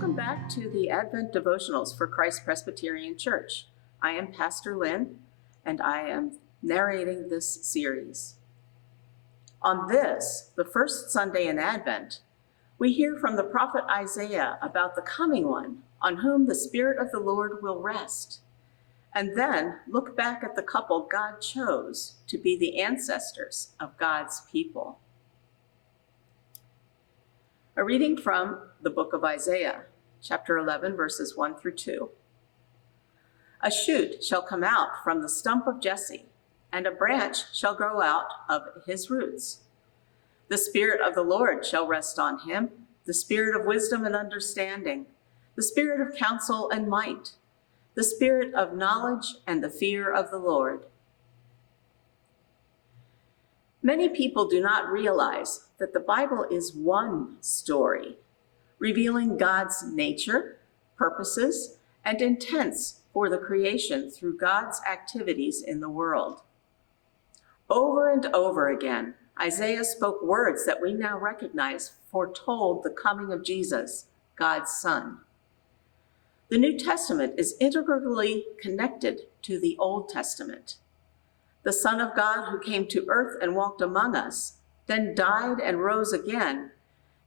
Welcome back to the Advent Devotionals for Christ Presbyterian Church. I am Pastor Lynn, and I am narrating this series. On this, the first Sunday in Advent, we hear from the prophet Isaiah about the coming one on whom the Spirit of the Lord will rest, and then look back at the couple God chose to be the ancestors of God's people. A reading from the book of Isaiah, chapter 11, verses 1 through 2. A shoot shall come out from the stump of Jesse, and a branch shall grow out of his roots. The Spirit of the Lord shall rest on him, the Spirit of wisdom and understanding, the Spirit of counsel and might, the Spirit of knowledge and the fear of the Lord. Many people do not realize that the Bible is one story, revealing God's nature, purposes, and intents for the creation through God's activities in the world. Over and over again, Isaiah spoke words that we now recognize foretold the coming of Jesus, God's Son. The New Testament is integrally connected to the Old Testament. The Son of God who came to earth and walked among us, then died and rose again,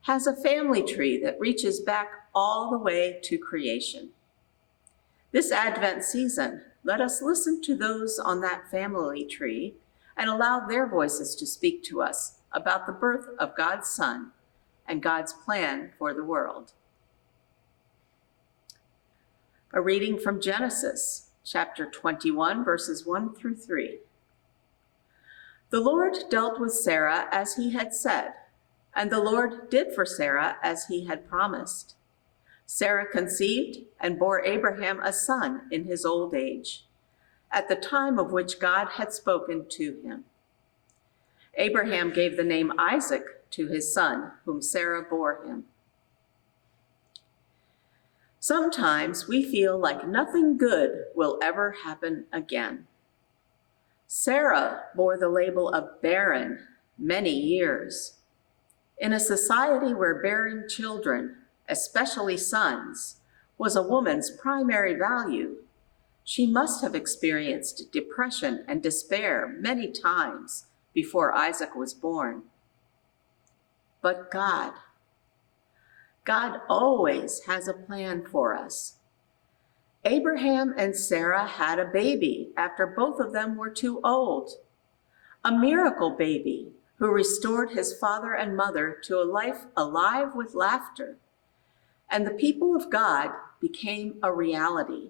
has a family tree that reaches back all the way to creation. This Advent season, let us listen to those on that family tree and allow their voices to speak to us about the birth of God's Son and God's plan for the world. A reading from Genesis, chapter 21, verses 1 through 3. The Lord dealt with Sarah as he had said, and the Lord did for Sarah as he had promised. Sarah conceived and bore Abraham a son in his old age, at the time of which God had spoken to him. Abraham gave the name Isaac to his son, whom Sarah bore him. Sometimes we feel like nothing good will ever happen again. Sarah bore the label of barren many years. In a society where bearing children, especially sons, was a woman's primary value, she must have experienced depression and despair many times before Isaac was born. But God always has a plan for us. Abraham and Sarah had a baby after both of them were too old, a miracle baby who restored his father and mother to a life alive with laughter. And the people of God became a reality,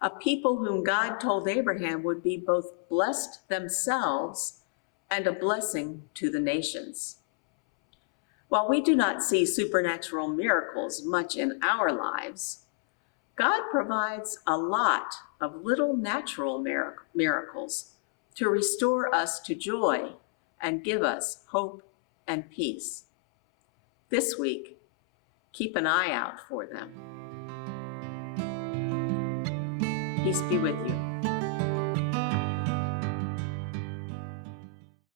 a people whom God told Abraham would be both blessed themselves and a blessing to the nations. While we do not see supernatural miracles much in our lives, God provides a lot of little natural miracles to restore us to joy and give us hope and peace. This week, keep an eye out for them. Peace be with you.